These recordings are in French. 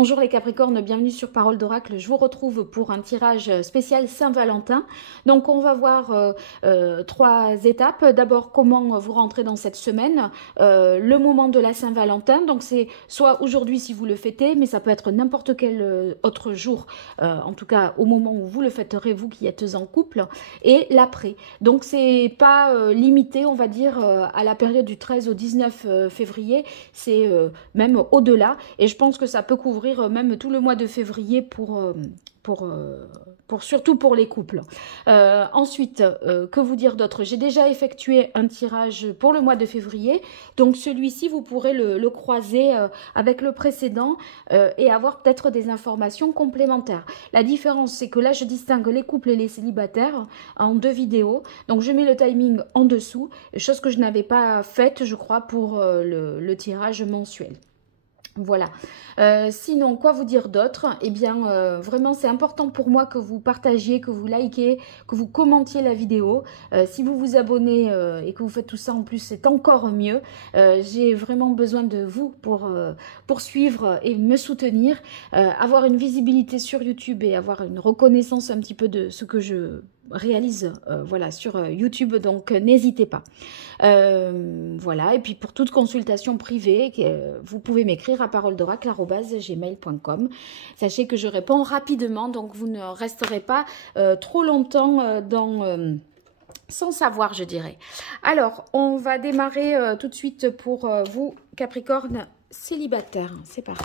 Bonjour les Capricornes, bienvenue sur Parole d'Oracle. Je vous retrouve pour un tirage spécial Saint-Valentin. Donc on va voir trois étapes. D'abord, comment vous rentrez dans cette semaine, le moment de la Saint-Valentin. Donc c'est soit aujourd'hui si vous le fêtez, mais ça peut être n'importe quel autre jour, en tout cas au moment où vous le fêterez, vous qui êtes en couple, et l'après. Donc c'est pas limité, on va dire, à la période du 13 au 19 février, c'est même au-delà. Et je pense que ça peut couvrir même tout le mois de février surtout pour les couples. Ensuite, que vous dire d'autre? J'ai déjà effectué un tirage pour le mois de février, donc celui-ci vous pourrez le croiser avec le précédent et avoir peut-être des informations complémentaires. La différence, c'est que là je distingue les couples et les célibataires en deux vidéos, donc je mets le timing en dessous, chose que je n'avais pas faite je crois pour le tirage mensuel. Voilà. Sinon, quoi vous dire d'autre? Eh bien, vraiment, c'est important pour moi que vous partagiez, que vous likez, que vous commentiez la vidéo. Si vous vous abonnez et que vous faites tout ça en plus, c'est encore mieux. J'ai vraiment besoin de vous pour poursuivre et me soutenir, avoir une visibilité sur YouTube et avoir une reconnaissance un petit peu de ce que je réalise voilà, sur YouTube, donc n'hésitez pas. Voilà, et puis pour toute consultation privée, vous pouvez m'écrire à paroledoracle@gmail.com. Sachez que je réponds rapidement, donc vous ne resterez pas trop longtemps sans savoir, je dirais. Alors, on va démarrer tout de suite pour vous, Capricorne célibataire. C'est parti.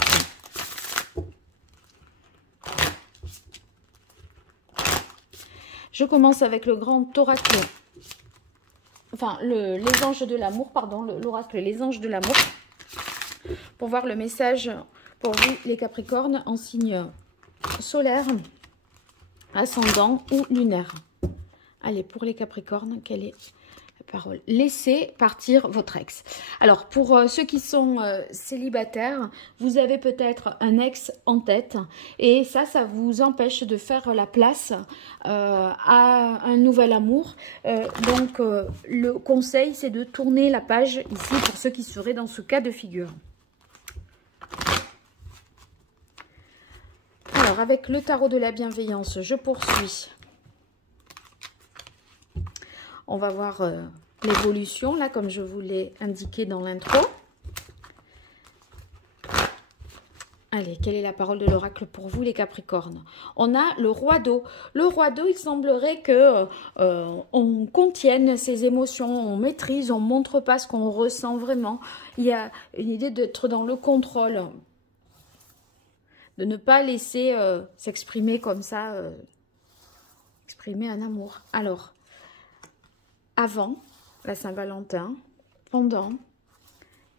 Je commence avec le grand oracle, enfin les anges de l'amour, pardon, l'oracle les anges de l'amour, pour voir le message pour vous les Capricornes en signe solaire, ascendant ou lunaire. Allez, pour les Capricornes, quelle est la parole? Laissez partir votre ex. Alors, pour ceux qui sont célibataires, vous avez peut-être un ex en tête et ça vous empêche de faire la place à un nouvel amour. Donc, le conseil, c'est de tourner la page ici pour ceux qui seraient dans ce cas de figure. Alors, avec le tarot de la bienveillance, je poursuis. On va voir l'évolution, là, comme je vous l'ai indiqué dans l'intro. Allez, quelle est la parole de l'oracle pour vous, les Capricornes? On a le roi d'eau. Le roi d'eau, il semblerait que on contienne ses émotions, on maîtrise, on ne montre pas ce qu'on ressent vraiment. Il y a une idée d'être dans le contrôle, de ne pas laisser s'exprimer comme ça, exprimer un amour. Alors, avant la Saint-Valentin, pendant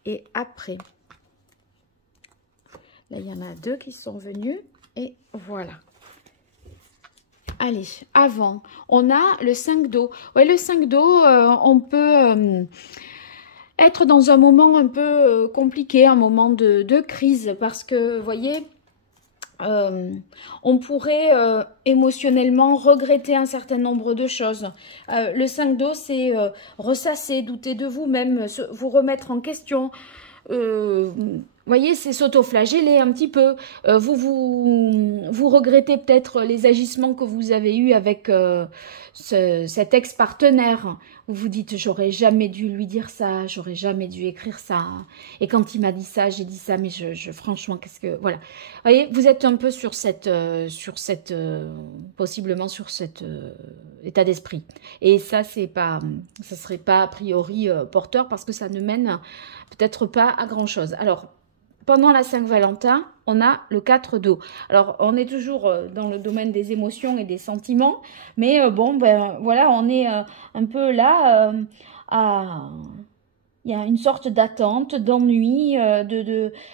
et après. Là, il y en a deux qui sont venus et voilà. Allez, avant, on a le 5 d'eau. Ouais, le 5 d'eau, on peut être dans un moment un peu compliqué, un moment de crise parce que, vous voyez, on pourrait émotionnellement regretter un certain nombre de choses. Le 5 d'eau, c'est ressasser, douter de vous-même, vous remettre en question. Vous voyez, c'est s'auto-flageller un petit peu. Vous regrettez peut-être les agissements que vous avez eus avec cet ex-partenaire. Vous vous dites, j'aurais jamais dû lui dire ça, j'aurais jamais dû écrire ça. Et quand il m'a dit ça, j'ai dit ça, mais franchement, qu'est-ce que... Voilà. Vous voyez, vous êtes un peu sur possiblement sur cet état d'esprit. Et ça, ça serait pas a priori porteur parce que ça ne mène peut-être pas à grand-chose. Alors, pendant la Saint-Valentin, on a le 4 d'eau. Alors, on est toujours dans le domaine des émotions et des sentiments, mais bon, ben voilà, on est un peu là il y a une sorte d'attente, d'ennui,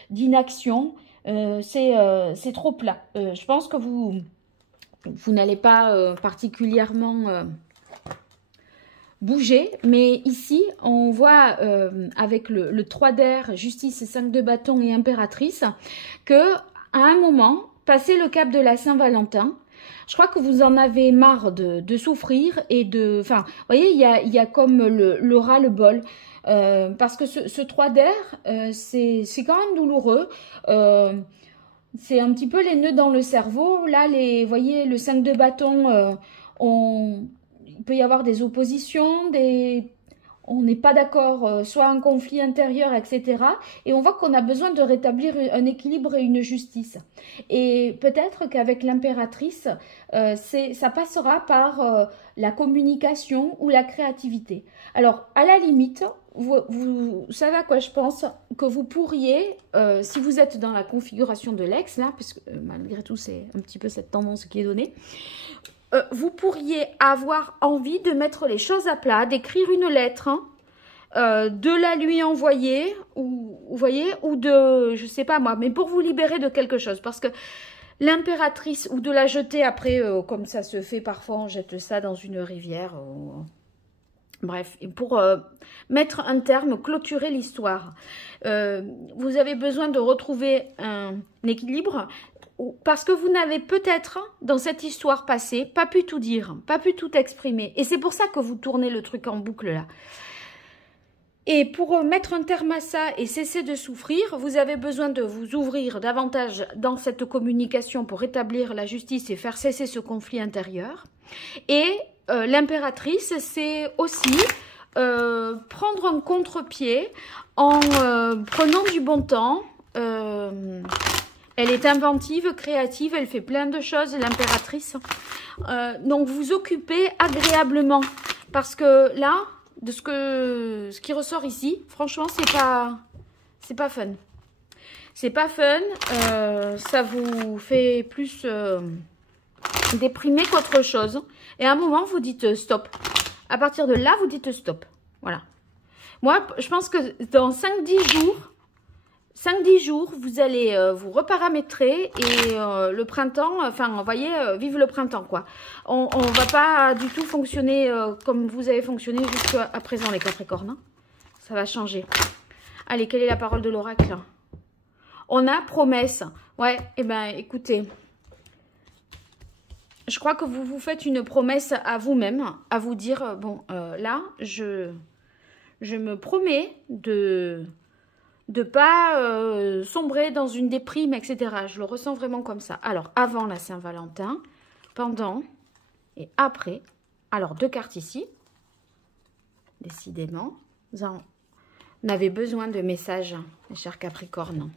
d'inaction. C'est trop plat. Je pense que vous n'allez pas particulièrement bouger, mais ici on voit avec le 3 d'air, justice, 5 de bâton et impératrice, que à un moment, passé le cap de la Saint-Valentin, je crois que vous en avez marre de souffrir et de... Enfin, vous voyez, il y a comme le ras-le-bol. Parce que ce 3 d'air, c'est quand même douloureux. C'est un petit peu les nœuds dans le cerveau. Là, vous voyez, le 5 de bâton, il peut y avoir des oppositions, on n'est pas d'accord, soit un conflit intérieur, etc. Et on voit qu'on a besoin de rétablir un équilibre et une justice. Et peut-être qu'avec l'impératrice, ça passera par la communication ou la créativité. Alors, à la limite, vous savez à quoi je pense? Que vous pourriez, si vous êtes dans la configuration de l'ex, là, puisque malgré tout, c'est un petit peu cette tendance qui est donnée, vous pourriez avoir envie de mettre les choses à plat, d'écrire une lettre, hein, de la lui envoyer, ou vous voyez, ou de, je sais pas moi, mais pour vous libérer de quelque chose, parce que l'impératrice, ou de la jeter après, comme ça se fait parfois, on jette ça dans une rivière, bref, pour mettre un terme, clôturer l'histoire. Vous avez besoin de retrouver un équilibre, parce que vous n'avez peut-être, dans cette histoire passée, pas pu tout dire, pas pu tout exprimer. Et c'est pour ça que vous tournez le truc en boucle là. Et pour mettre un terme à ça et cesser de souffrir, vous avez besoin de vous ouvrir davantage dans cette communication pour rétablir la justice et faire cesser ce conflit intérieur. Et l'impératrice, c'est aussi prendre un contre-pied en prenant du bon temps. Elle est inventive, créative, elle fait plein de choses, l'impératrice. Donc, vous occupez agréablement. Parce que là, de ce qui ressort ici, franchement, c'est pas fun. C'est pas fun. Ça vous fait plus déprimer qu'autre chose. Et à un moment, vous dites stop. À partir de là, vous dites stop. Voilà. Moi, je pense que dans 5-10 jours, vous allez vous reparamétrer et le printemps, enfin, vous voyez, vive le printemps, quoi. On va pas du tout fonctionner comme vous avez fonctionné jusqu'à présent, les Capricornes. Hein. Ça va changer. Allez, quelle est la parole de l'oracle? On a promesse. Ouais, eh ben, écoutez, je crois que vous vous faites une promesse à vous-même, à vous dire, bon, là, je me promets de pas sombrer dans une déprime, etc. Je le ressens vraiment comme ça. Alors, avant la Saint-Valentin, pendant et après. Alors, 2 cartes ici. Décidément, vous en avez besoin de messages, mes chers Capricornes.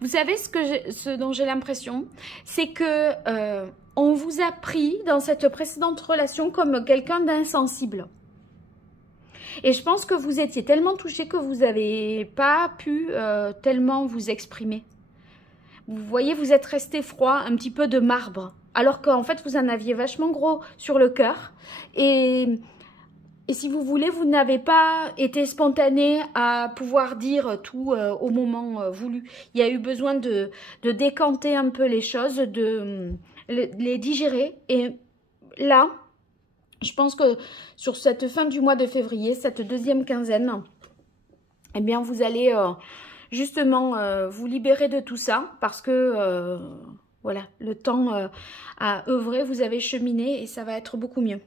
Vous savez ce dont j'ai l'impression, c'est que on vous a pris dans cette précédente relation comme quelqu'un d'insensible. Et je pense que vous étiez tellement touché que vous n'avez pas pu tellement vous exprimer. Vous voyez, vous êtes resté froid, un petit peu de marbre. Alors qu'en fait, vous en aviez vachement gros sur le cœur. Et si vous voulez, vous n'avez pas été spontané à pouvoir dire tout au moment voulu. Il y a eu besoin de décanter un peu les choses, de les digérer. Et là, je pense que sur cette fin du mois de février, cette deuxième quinzaine, eh bien, vous allez justement vous libérer de tout ça parce que, voilà, le temps à œuvrer, vous avez cheminé et ça va être beaucoup mieux.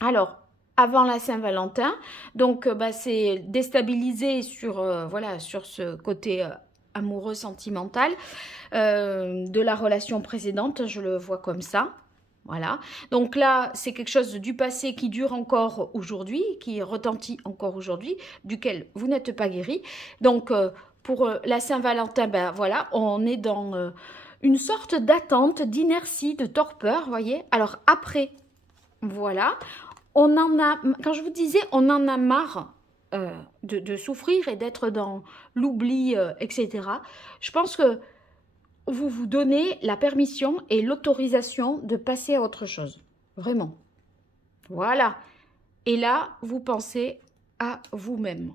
Alors, avant la Saint-Valentin, donc c'est déstabilisé sur, voilà, sur ce côté amoureux, sentimental de la relation précédente, je le vois comme ça. Voilà, donc là, c'est quelque chose du passé qui dure encore aujourd'hui, qui retentit encore aujourd'hui, duquel vous n'êtes pas guéri. Donc, pour la Saint-Valentin, ben voilà, on est dans une sorte d'attente, d'inertie, de torpeur, vous voyez. Alors, après, voilà, on en a, quand je vous disais, on en a marre de souffrir et d'être dans l'oubli, etc. Je pense que vous vous donnez la permission et l'autorisation de passer à autre chose. Vraiment. Voilà. Et là, vous pensez à vous-même.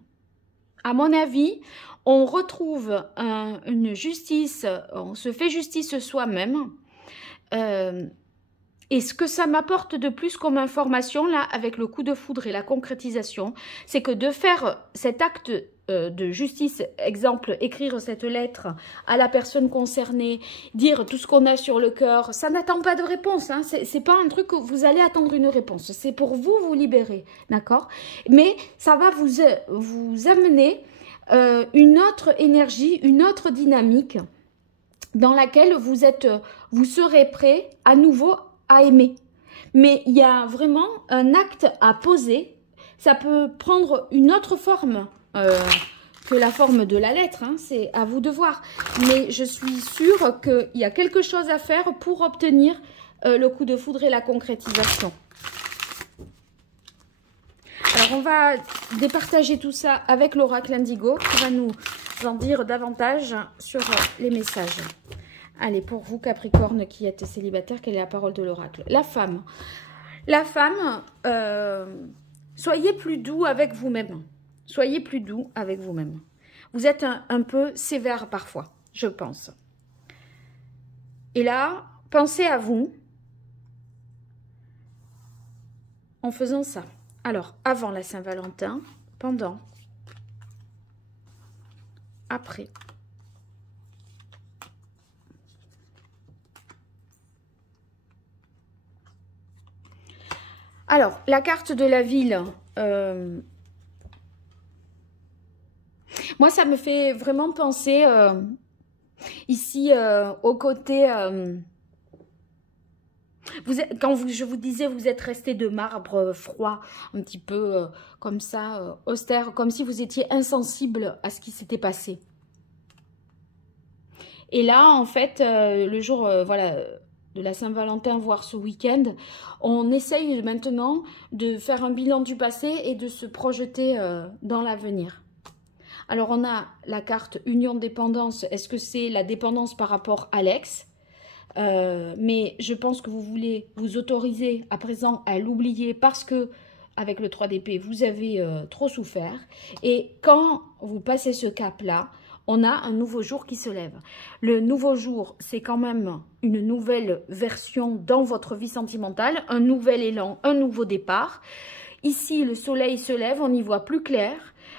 À mon avis, on retrouve une justice, on se fait justice soi-même. Et ce que ça m'apporte de plus comme information, là, avec le coup de foudre et la concrétisation, c'est que de faire cet acte de justice, exemple, écrire cette lettre à la personne concernée, dire tout ce qu'on a sur le cœur, ça n'attend pas de réponse, hein. C'est pas un truc que vous allez attendre une réponse, c'est pour vous libérer, d'accord? Mais ça va vous amener une autre énergie, une autre dynamique dans laquelle vous serez prêt à nouveau à aimer. Mais il y a vraiment un acte à poser. Ça peut prendre une autre forme que la forme de la lettre, hein. C'est à vous de voir. Mais je suis sûre qu'il y a quelque chose à faire pour obtenir le coup de foudre et la concrétisation. Alors, on va départager tout ça avec l'oracle Indigo qui va nous en dire davantage sur les messages. Allez, pour vous, Capricorne, qui êtes célibataire, quelle est la parole de l'oracle? La femme. La femme, soyez plus doux avec vous-même. Soyez plus doux avec vous-même. Vous êtes un peu sévère parfois, je pense. Et là, pensez à vous en faisant ça. Alors, avant la Saint-Valentin, pendant, après. Alors, la carte de la ville, moi, ça me fait vraiment penser ici au côté... je vous disais, vous êtes resté de marbre froid, un petit peu comme ça, austère, comme si vous étiez insensible à ce qui s'était passé. Et là, en fait, le jour voilà, de la Saint-Valentin, voire ce week-end, on essaye maintenant de faire un bilan du passé et de se projeter dans l'avenir. Alors, on a la carte union-dépendance. Est-ce que c'est la dépendance par rapport à l'ex ? Mais je pense que vous voulez vous autoriser à présent à l'oublier parce que avec le 3 d'épée, vous avez trop souffert. Et quand vous passez ce cap-là, on a un nouveau jour qui se lève. Le nouveau jour, c'est quand même une nouvelle version dans votre vie sentimentale, un nouvel élan, un nouveau départ. Ici, le soleil se lève, on y voit plus clair.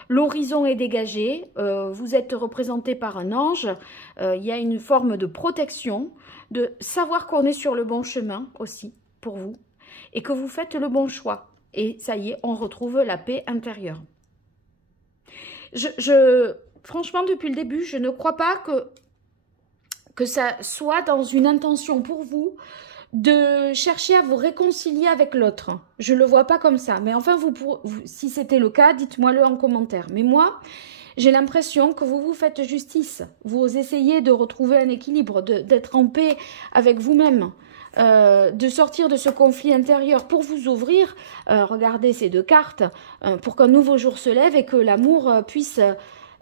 L'horizon est dégagé, vous êtes représenté par un ange, il y a une forme de protection, de savoir qu'on est sur le bon chemin aussi pour vous et que vous faites le bon choix. Et ça y est, on retrouve la paix intérieure. Franchement, depuis le début, je ne crois pas que ça soit dans une intention pour vous de chercher à vous réconcilier avec l'autre. Je ne le vois pas comme ça. Mais enfin, si c'était le cas, dites-moi-le en commentaire. Mais moi, j'ai l'impression que vous vous faites justice. Vous essayez de retrouver un équilibre, d'être en paix avec vous-même, de sortir de ce conflit intérieur pour vous ouvrir. Regardez ces deux cartes, pour qu'un nouveau jour se lève et que l'amour puisse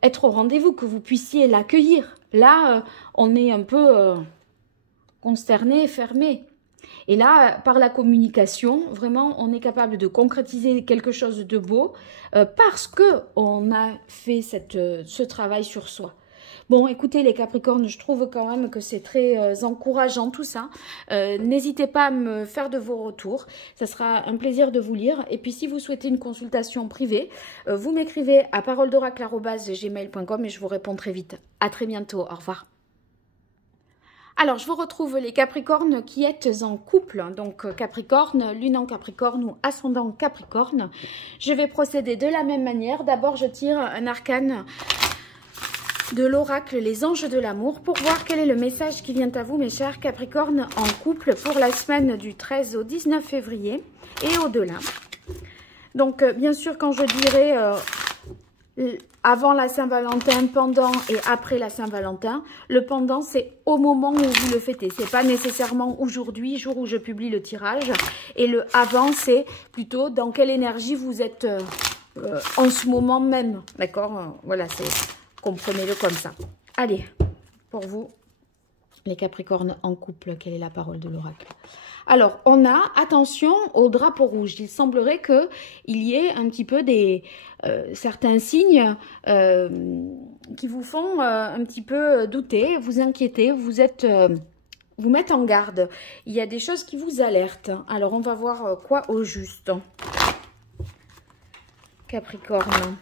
être au rendez-vous, que vous puissiez l'accueillir. Là, on est un peu consterné, fermé. Et là, par la communication, vraiment, on est capable de concrétiser quelque chose de beau parce qu'on a fait ce travail sur soi. Bon, écoutez les Capricornes, je trouve quand même que c'est très encourageant tout ça. N'hésitez pas à me faire de vos retours. Ça sera un plaisir de vous lire. Et puis, si vous souhaitez une consultation privée, vous m'écrivez à paroledoracle@gmail.com et je vous réponds très vite. À très bientôt. Au revoir. Alors, je vous retrouve les Capricornes qui êtes en couple, donc Capricorne, lune en Capricorne ou ascendant Capricorne. Je vais procéder de la même manière. D'abord, je tire un arcane de l'oracle Les Anges de l'amour pour voir quel est le message qui vient à vous, mes chers Capricornes en couple pour la semaine du 13 au 19 février et au-delà. Donc, bien sûr, quand je dirai avant la Saint-Valentin, pendant et après la Saint-Valentin. Le pendant, c'est au moment où vous le fêtez. C'est pas nécessairement aujourd'hui, jour où je publie le tirage. Et le avant, c'est plutôt dans quelle énergie vous êtes en ce moment même. D'accord? Voilà, comprenez-le comme ça. Allez, pour vous, les Capricornes en couple, quelle est la parole de l'oracle? Alors, on a, attention au drapeau rouge. Il semblerait qu'il y ait un petit peu certains signes qui vous font un petit peu douter, vous inquiéter. Vous êtes vous mettent en garde. Il y a des choses qui vous alertent. Alors, on va voir quoi au juste. Capricorne,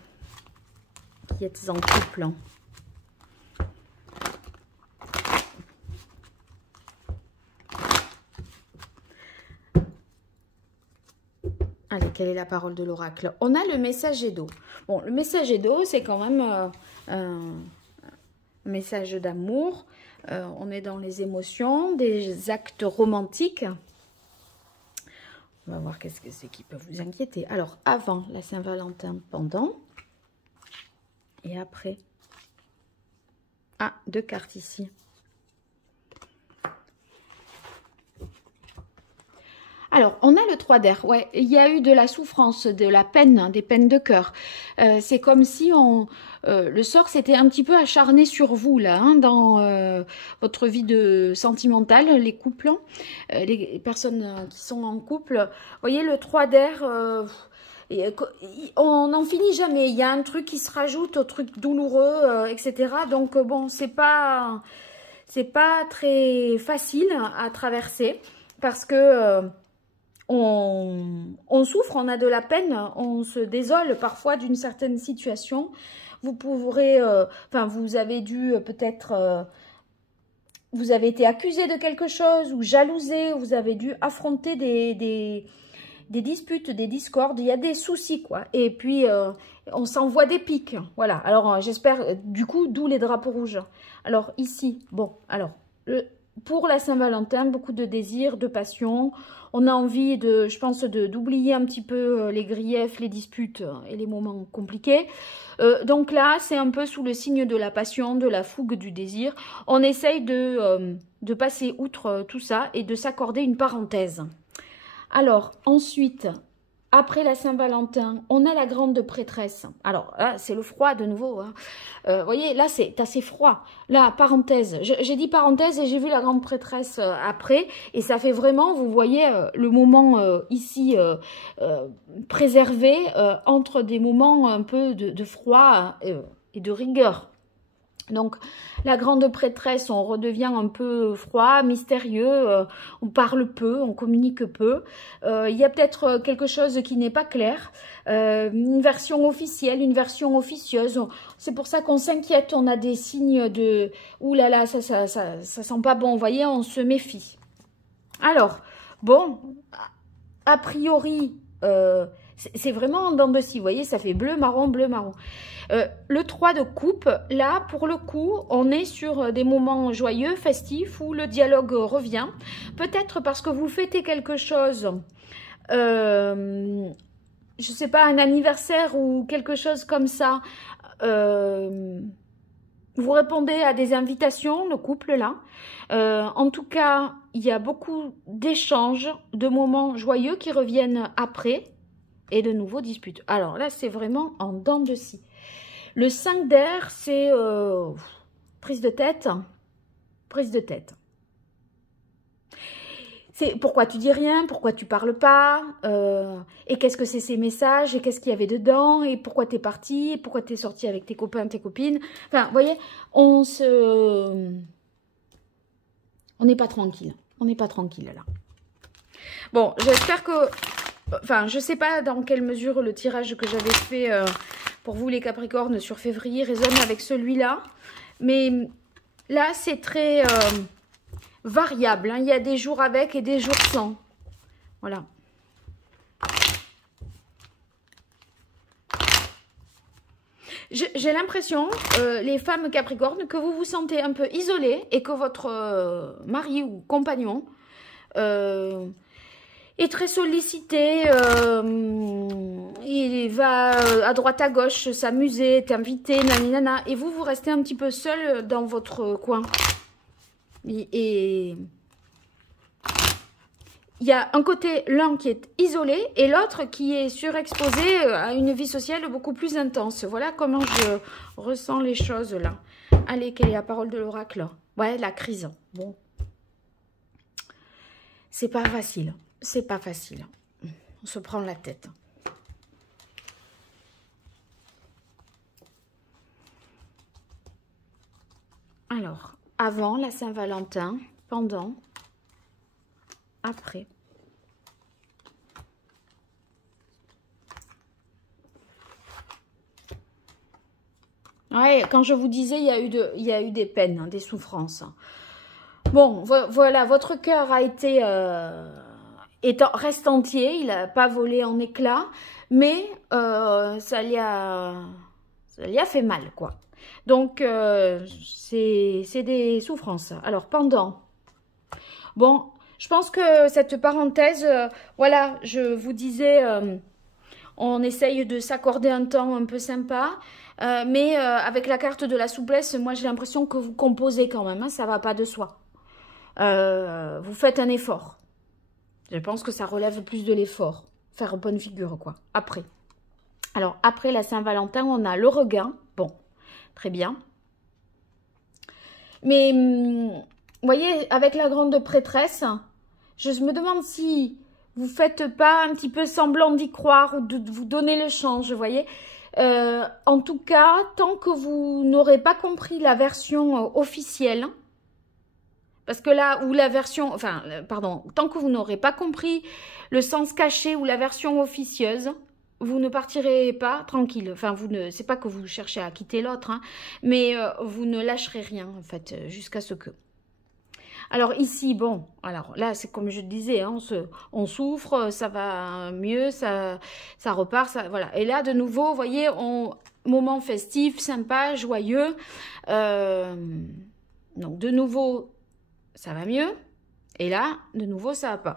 qui êtes en couple. Allez, quelle est la parole de l'oracle? On a le messager d'eau. Bon, le messager d'eau, c'est quand même un message d'amour. On est dans les émotions, des actes romantiques. On va voir qu'est-ce que c'est qui peut vous inquiéter. Alors, avant la Saint-Valentin, pendant. Et après. Ah, 2 cartes ici. Alors, on a le 3 d'air. Ouais, il y a eu de la souffrance, de la peine, hein, des peines de cœur. C'est comme si le sort s'était un petit peu acharné sur vous, là, hein, dans votre vie sentimentale, les couples, les personnes qui sont en couple. Vous voyez, le 3 d'air, on n'en finit jamais. Il y a un truc qui se rajoute au truc douloureux, etc. Donc, bon, c'est pas très facile à traverser parce que... on souffre, on a de la peine, on se désole parfois d'une certaine situation. Vous pourrez, vous avez dû peut-être, vous avez été accusé de quelque chose ou jalousé, vous avez dû affronter des disputes, des discordes, il y a des soucis, quoi. Et puis, on s'envoie des piques, voilà. Alors, j'espère, du coup, d'où les drapeaux rouges. Alors, ici, bon, alors, pour la Saint-Valentin, beaucoup de désirs, de passion. On a envie, je pense, d'oublier un petit peu les griefs, les disputes et les moments compliqués. Donc là, c'est un peu sous le signe de la passion, de la fougue, du désir. On essaye de passer outre tout ça et de s'accorder une parenthèse. Alors, ensuite... Après la Saint-Valentin, on a la grande prêtresse. Alors là, c'est le froid de nouveau. Hein. Vous voyez, là, c'est assez froid. Là, parenthèse. J'ai dit parenthèse et j'ai vu la grande prêtresse après. Et ça fait vraiment, vous voyez, le moment ici préservé entre des moments un peu de froid et de rigueur. Donc, la grande prêtresse, on redevient un peu froid, mystérieux, on parle peu, on communique peu. Il y a peut-être quelque chose qui n'est pas clair, une version officielle, une version officieuse. C'est pour ça qu'on s'inquiète, on a des signes de « Ouh là là, ça sent pas bon », vous voyez, on se méfie. Alors, bon, a priori... c'est vraiment en dents de scie, vous voyez, ça fait bleu, marron, bleu, marron. Le 3 de coupe, là, pour le coup, on est sur des moments joyeux, festifs, où le dialogue revient. Peut-être parce que vous fêtez quelque chose, je sais pas, un anniversaire ou quelque chose comme ça. Vous répondez à des invitations, le couple, là. En tout cas, il y a beaucoup d'échanges, de moments joyeux qui reviennent après. Et de nouveaux disputes. Alors là, c'est vraiment en dents de scie. Le 5 d'air, c'est prise de tête. Prise de tête. C'est pourquoi tu dis rien, pourquoi tu parles pas, et qu'est-ce que c'est ces messages, et qu'est-ce qu'il y avait dedans, et pourquoi t'es parti, et pourquoi t'es sorti avec tes copains, tes copines. Enfin, vous voyez, on n'est pas tranquille. On n'est pas tranquille là. Bon, j'espère que... Enfin, je ne sais pas dans quelle mesure le tirage que j'avais fait pour vous les Capricornes sur février résonne avec celui-là. Mais là, c'est très variable. Hein. Il y a des jours avec et des jours sans. Voilà. J'ai l'impression, les femmes Capricornes, que vous vous sentez un peu isolées et que votre mari ou compagnon... est très sollicité, il va à droite à gauche s'amuser, t'inviter, naninana, et vous restez un petit peu seul dans votre coin. Et il y a un côté, l'un qui est isolé, et l'autre qui est surexposé à une vie sociale beaucoup plus intense. Voilà comment je ressens les choses là. Allez, quelle est la parole de l'oracle? Ouais, la crise. Bon. C'est pas facile. C'est pas facile. On se prend la tête. Alors, avant la Saint-Valentin, pendant, après. Ouais, quand je vous disais, il y a eu des peines, hein, des souffrances. Bon, voilà, votre cœur a été reste entier, il n'a pas volé en éclats, mais ça lui a fait mal, quoi. Donc, c'est des souffrances. Alors, pendant, bon, je pense que cette parenthèse, voilà, je vous disais, on essaye de s'accorder un temps un peu sympa, mais avec la carte de la souplesse, moi j'ai l'impression que vous composez quand même, hein, ça va pas de soi. Vous faites un effort. Je pense que ça relève plus de l'effort. Faire bonne figure, quoi. Après. Alors, après la Saint-Valentin, on a le regain. Bon, très bien. Mais, vous voyez, avec la grande prêtresse, je me demande si vous faites pas un petit peu semblant d'y croire ou de vous donner le change, vous voyez. En tout cas, tant que vous n'aurez pas compris la version officielle, parce que là, ou la version, enfin, pardon, tant que vous n'aurez pas compris le sens caché ou la version officieuse, vous ne partirez pas tranquille. Enfin, c'est pas que vous cherchez à quitter l'autre, hein, mais vous ne lâcherez rien, en fait, jusqu'à ce que. Alors ici, bon, alors là, c'est comme je disais, hein, on souffre, ça va mieux, ça repart, ça, voilà. Et là, de nouveau, vous voyez, moment festif, sympa, joyeux. Donc, de nouveau, ça va mieux. Et là, de nouveau, ça va pas.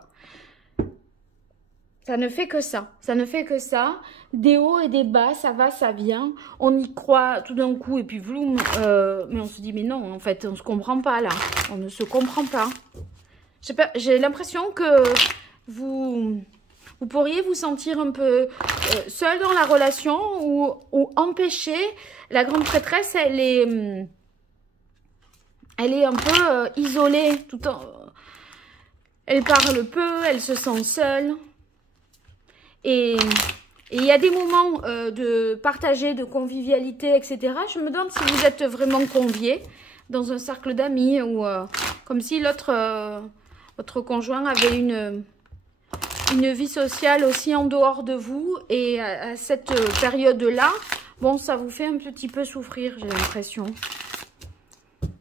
Ça ne fait que ça. Ça ne fait que ça. Des hauts et des bas, ça va, ça vient. On y croit tout d'un coup et puis vloum. Mais on se dit, mais non, en fait, on ne se comprend pas là. On ne se comprend pas. J'ai l'impression que vous pourriez vous sentir un peu seul dans la relation ou empêché. La grande prêtresse, elle est un peu isolée. Elle parle peu, elle se sent seule. Et il y a des moments de partager, de convivialité, etc. Je me demande si vous êtes vraiment conviés dans un cercle d'amis ou comme si votre conjoint avait une vie sociale aussi en dehors de vous. Et à cette période-là, bon, ça vous fait un petit peu souffrir, j'ai l'impression.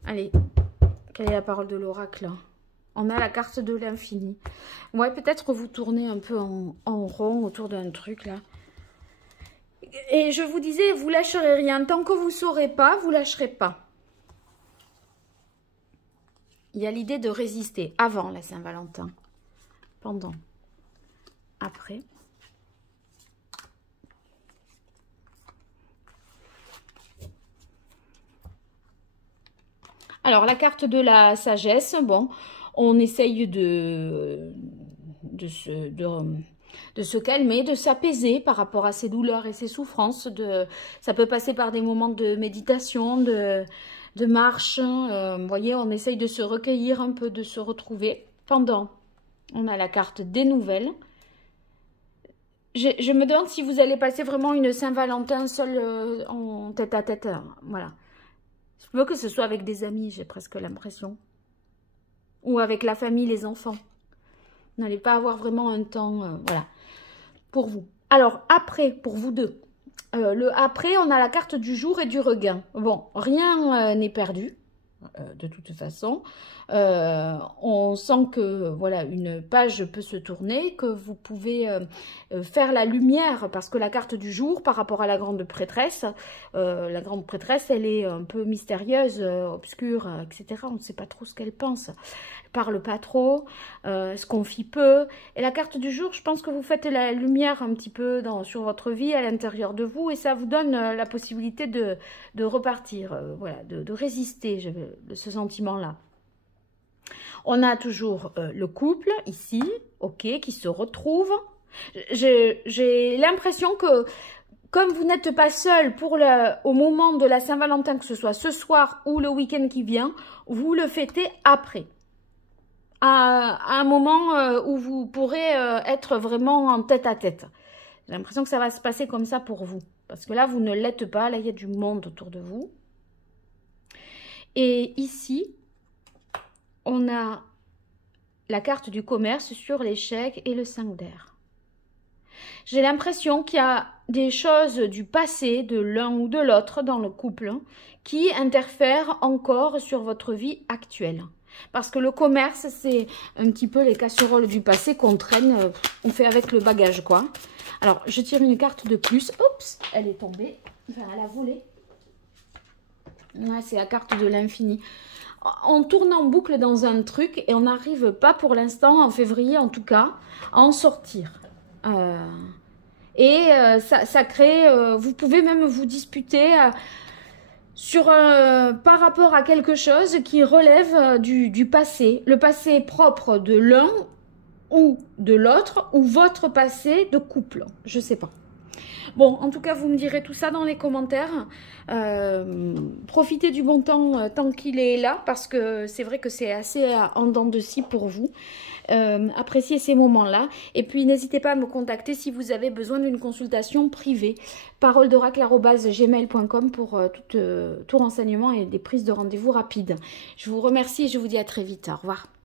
Allez, quelle est la parole de l'oracle ? On a la carte de l'infini. Ouais, peut-être que vous tournez un peu en rond autour d'un truc, là. Et je vous disais, vous lâcherez rien. Tant que vous ne saurez pas, vous lâcherez pas. Il y a l'idée de résister avant la Saint-Valentin. Pendant. Après. Alors, la carte de la sagesse, bon... On essaye de se calmer, de s'apaiser par rapport à ses douleurs et ses souffrances. Ça peut passer par des moments de méditation, de marche. Vous voyez, on essaye de se recueillir un peu, de se retrouver. Pendant, on a la carte des nouvelles. Je me demande si vous allez passer vraiment une Saint-Valentin seul en tête-à-tête. Voilà. Je veux que ce soit avec des amis, j'ai presque l'impression. Ou avec la famille, les enfants. Vous n'allez pas avoir vraiment un temps, voilà, pour vous. Alors, après, pour vous deux. Le après, on a la carte du jour et du regain. Bon, rien n'est perdu, de toute façon. On sent que, voilà, une page peut se tourner, que vous pouvez faire la lumière, parce que la carte du jour, par rapport à la grande prêtresse, elle est un peu mystérieuse, obscure, etc. On ne sait pas trop ce qu'elle pense. Parle pas trop, se confie peu. Et la carte du jour, je pense que vous faites la lumière un petit peu sur votre vie, à l'intérieur de vous, et ça vous donne la possibilité de repartir, voilà, de résister, ce sentiment-là. On a toujours le couple, ici, ok, qui se retrouve. J'ai l'impression que, comme vous n'êtes pas seul au moment de la Saint-Valentin, que ce soit ce soir ou le week-end qui vient, vous le fêtez après. À un moment où vous pourrez être vraiment en tête-à-tête. J'ai l'impression que ça va se passer comme ça pour vous. Parce que là, vous ne l'êtes pas. Là, il y a du monde autour de vous. Et ici, on a la carte du commerce sur l'échec et le 5 d'air. J'ai l'impression qu'il y a des choses du passé de l'un ou de l'autre dans le couple qui interfèrent encore sur votre vie actuelle. Parce que le commerce, c'est un petit peu les casseroles du passé qu'on traîne, on fait avec le bagage, quoi. Alors, je tire une carte de plus. Oups, elle est tombée. Enfin, elle a volé. Ouais, c'est la carte de l'infini. On tourne en boucle dans un truc et on n'arrive pas pour l'instant, en février en tout cas, à en sortir. Ça crée, vous pouvez même vous disputer par rapport à quelque chose qui relève du passé. Le passé propre de l'un ou de l'autre, ou votre passé de couple. Je sais pas. Bon, en tout cas, vous me direz tout ça dans les commentaires. Profitez du bon temps tant qu'il est là, parce que c'est vrai que c'est assez en dents de scie pour vous. Appréciez ces moments-là. Et puis, n'hésitez pas à me contacter si vous avez besoin d'une consultation privée. paroledoracle@gmail.com pour tout renseignement et des prises de rendez-vous rapides. Je vous remercie et je vous dis à très vite. Au revoir.